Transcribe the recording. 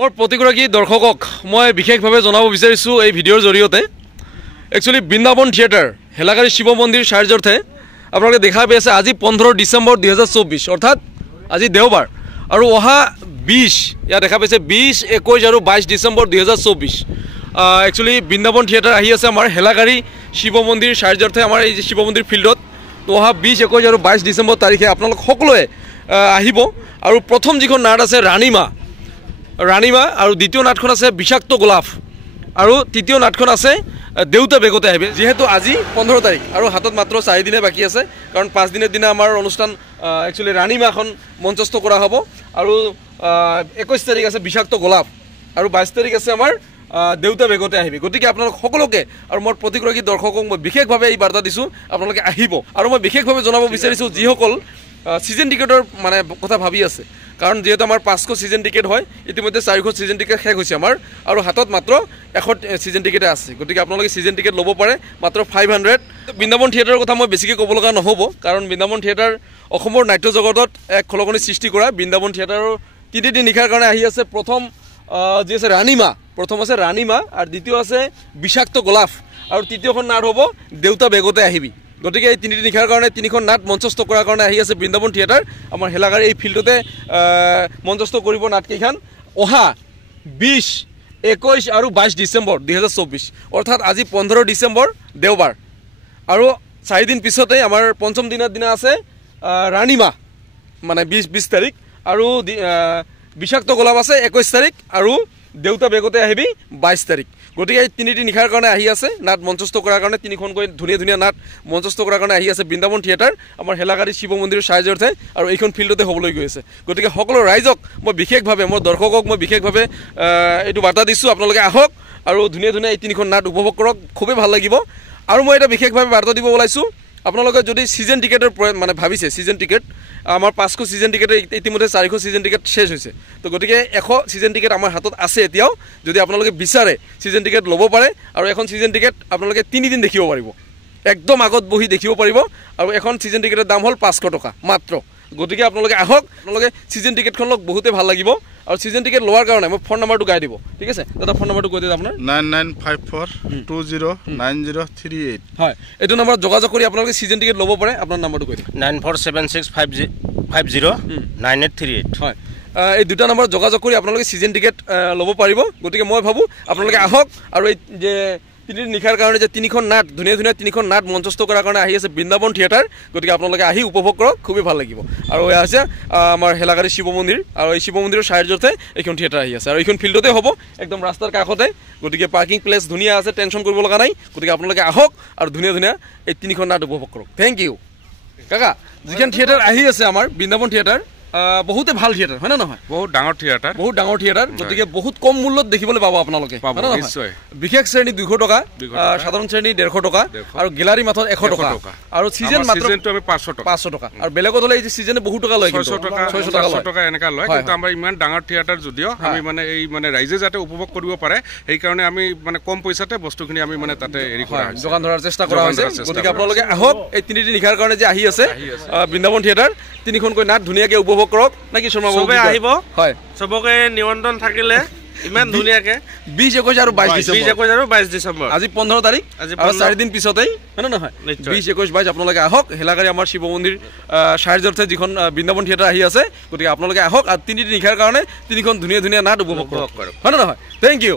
মোৰ প্ৰতিগৰাকী দৰ্শকক মই বিশেষভাৱে জনাব বিচাৰিছোঁ এই ভিডিঅ'ৰ জৰিয়তে একচুৱেলি বৃন্দাবন থিয়েটাৰ হেলাকাৰী শিৱ মন্দিৰ চাৰ্জৰ্থে আপোনালোকে দেখা পাই আছে আজি 15 ডিচেম্বৰ 2024 অৰ্থাৎ আজি দেওবাৰ আৰু অহা 20 ইয়াত দেখা পাইছে 20, 21 আৰু 22 ডিচেম্বৰ 2024 একচুৱেলি বৃন্দাবন থিয়েটাৰ আহি আছে আমাৰ হেলাকাৰী শিৱ মন্দিৰ চাৰ্জৰ্থে আমাৰ এই শিৱ মন্দিৰ ফিল্ডত তো অহা 20, 21 আৰু 22 ডিচেম্বৰ তাৰিখে আপোনালোক সকলোৱে আহিব আৰু প্ৰথম যিখন নাট আছে ৰাণীমা আৰু দ্বিতীয় নাটখন আছে বিষাক্ত গোলাপ আৰু তৃতীয় নাটখন আছে দেউতা বেগতে আহিব যেহেতু আজি 15 তাৰিখ আৰু হাতত মাত্ৰ 4 দিনে বাকি আছে কাৰণ 5 দিনৰ দিনা আমাৰ অনুষ্ঠান একচুৱেলি ৰাণীমাখন মঞ্চস্থ কৰা হ'ব আৰু 21 তাৰিখ আছে বিষাক্ত গোলাপ আৰু 22 তাৰিখ আছে আমাৰ দেউতা বেগতে আহিব গতিকে আপোনালোক সকলোকে আৰু মোৰ প্ৰতিগৰাকী দৰ্শকক মই বিশেষভাৱে এই বাৰ্তা দিছোঁ আপোনালোকে আহিব আৰু মই বিশেষভাৱে জনাব বিচাৰিছোঁ যিসকল সিজন টিকেটৰ মানে কথা ভাবি আছে কাৰণ যেহেতু আমাৰ 500 সিজন টিকেট হয় ইতিমধ্যে 400 সিজন টিকেট শেষ হৈছে আমাৰ আৰু হাতত মাত্ৰ 100 সিজন টিকেট আছে গতিকে আপোনালোকে সিজন টিকেট ল'ব পাৰে মাত্ৰ 500 বৃন্দাবন থিয়েটাৰৰ কথা মই বেছিকৈ ক'ব লগা নহ'ব কাৰণ বৃন্দাবন থিয়েটাৰ অসমৰ নাট্য জগতত এক খলকনি সৃষ্টি কৰা বৃন্দাবন থিয়েটাৰৰ 3 দিন নিশাৰ কাৰণে আহি আছে প্ৰথম যি আছে প্ৰথম আছে ৰাণীমা আৰু দ্বিতীয় আছে বিষাক্ত গোলাপ আৰু তৃতীয়খন নাট হ'ব দেউতা বেগতে আহিবি গতিকে এই 3 দিন নিশাৰ কাৰণে 3খন নাট মঞ্চস্থ কৰাৰ কাৰণে আহি আছে বৃন্দাবন থিয়েটাৰ আমাৰ হেলাকাৰী এই ফিল্ডতে মঞ্চস্থ কৰিব নাটকেইখন অহা 20, 21 আৰু 22 ডিচেম্বৰ 2024 অৰ্থাৎ আজি 15 ডিচেম্বৰ দেওবাৰ আৰু 4 দিন পিছতে আমাৰ পঞ্চম দিনৰ দিনা আছে ৰাণীমা মানে 20 তাৰিখ আৰু বিষাক্ত গোলাপ আছে 21 তাৰিখ আৰু দেউতা বেগতে আহিবি 22 তাৰিখ গতিকে এই 3 দিন নিশাৰ কাৰণে আহি আছে নাট মঞ্চস্থ কৰাৰ কাৰণে 3খনকৈ ধুনীয়া নাট মঞ্চস্থ কৰাৰ কাৰণে আহি আছে বৃন্দাবন থিয়েটাৰ আমাৰ হেলাকাৰী শিৱ মন্দিৰৰ চাৰ্জৰ্থে আৰু এইখন ফিল্ডতে হ'বলৈ গৈ আছে গতিকে সকলো ৰাইজক মই বিশেষভাৱে মোৰ দৰ্শকক মই বিশেষভাৱে এইটো বাৰ্তা দিছোঁ আপোনালোকে আহক আৰু ধুনীয়া এই 3খন নাট উপভোগ কৰক খুবেই ভাল লাগিব আৰু মই এটা বিশেষভাৱে বাৰ্তা দিব ওলাইছোঁ আপোনালোকে যদি সিজন টিকেটৰ মানে ভাবিছে সিজন টিকেট আমাৰ 500 সিজন টিকেট ইতিমধ্যে 400 সিজন টিকেট শেষ হৈছে তো গতিকে 100 সিজন টিকেট আমাৰ হাতত আছে এতিয়াও যদি আপোনালোকে বিচাৰে সিজন টিকেট ল'ব পাৰে আৰু এখন সিজন টিকেট আপোনালোকে 3 দিন দেখিব পাৰিব একদম আগত বহি দেখিব পাৰিব আৰু এখন সিজন টিকেটৰ দাম হ'ল 500 টকা মাত্ৰ গতিকে আপোনালোকে আহক আপোনালোকে সিজন টিকেটখন লওক বহুতে ভাল লাগিব আৰু সিজন টিকেট লোৱাৰ কাৰণে মই ফোন নম্বৰটো গাই দিব ঠিক আছে দাদা ফোন নম্বৰটো কৈ দিয়ক আপোনাৰ 9954209038 হয় এইটো নম্বৰত যোগাযোগ কৰি আপোনালোকে সিজন টিকেট ল'ব পাৰে আপোনাৰ নম্বৰটো কৈ দিয়ক 9476509838 হয় এই দুটা নম্বৰত যোগাযোগ কৰি আপোনালোকে সিজন টিকেট ল'ব পাৰিব গতিকে মই ভাবোঁ আপোনালোকে আহক আৰু এই যে 3 দিন নিশাৰ কাৰণে যে 3খন নাট ধুনীয়া 3খন নাট মঞ্চস্থ কৰাৰ কাৰণে আহি আছে বৃন্দাবন থিয়েটাৰ গতিকে আপোনালোকে আহি উপভোগ কৰক খুবেই ভাল লাগিব আৰু এয়া আছে আমাৰ হেলাকাৰী শিৱ মন্দিৰ আৰু এই শিৱ মন্দিৰৰ চাৰ্জতে এইখন থিয়েটাৰ আহি আছে আৰু এইখন ফিল্ডতে হ'ব একদম ৰাস্তাৰ কাষতে গতিকে পাৰ্কিং প্লেচ ধুনীয়া আছে টেনশ্যন কৰিব লগা নাই গতিকে আপোনালোকে আহক আৰু ধুনীয়া এই 3খন নাট উপভোগ কৰক থেংক ইউ কাকা যিখন থিয়েটাৰ আহি আছে আমাৰ বৃন্দাবন থিয়েটাৰ বহুতে ভাল থিয়েটাৰ হয় না নহয় বহুত ডাঙৰ থিয়েটাৰ গতিকে বহুত কম মূল্যত দেখিবলৈ পাব আপোনালোকে নিশ্চয় বিশেষ শ্ৰেণী 200 টকা সাধাৰণ শ্ৰেণী 150 টকা আৰু গেলাৰী মাথত 100 টকা আৰু সিজন মাত্ৰ 500 টকা আৰু বেলেগত হলে এই সিজনে বহুত টকা লয় 600 টকা এনেকা লয় কিন্তু আমাৰ ইমান ডাঙৰ থিয়েটাৰ যদিও আমি মানে এই মানে ৰাইজে যাতে উপভোগ কৰিব পাৰে সেই কাৰণে আমি মানে কম পইচাতে বস্তুখিনি আমি মানে তাতে এৰি কৰা হৈছে যোগান ধৰাৰ চেষ্টা কৰা হৈছে গতিকে আপোনালোকে আহক এই 3 দিন নিশাৰ কাৰণে যে আহি আছে বৃন্দাবন থিয়েটাৰ 3খনকৈ নাট ধুনীয়াকৈ উপভোগ কৰক নাকি শৰ্মা বাবু আহিব হয় সবকে নিমন্ত্ৰণ থাকিলে ইমান ধুনীয়াকে 20, 21 আৰু 22 ডিচেম্বৰ আজি 15 তাৰিখ আৰু 4 দিন পিছতেই হয় না নহয় 20, 21, 22 আপোনালোকে আহক হেলাকাৰী আমাৰ শিৱ মন্দিৰ চাৰ্জৰ্থে যিখন বৃন্দাবন থিয়েটাৰ আহি আছে গতিকে আপোনালোকে আহক আৰু 3 দিন নিশাৰ কাৰণে 3খন ধুনীয়া নাট উপভোগ কৰক হয় না নহয় থেংক ইউ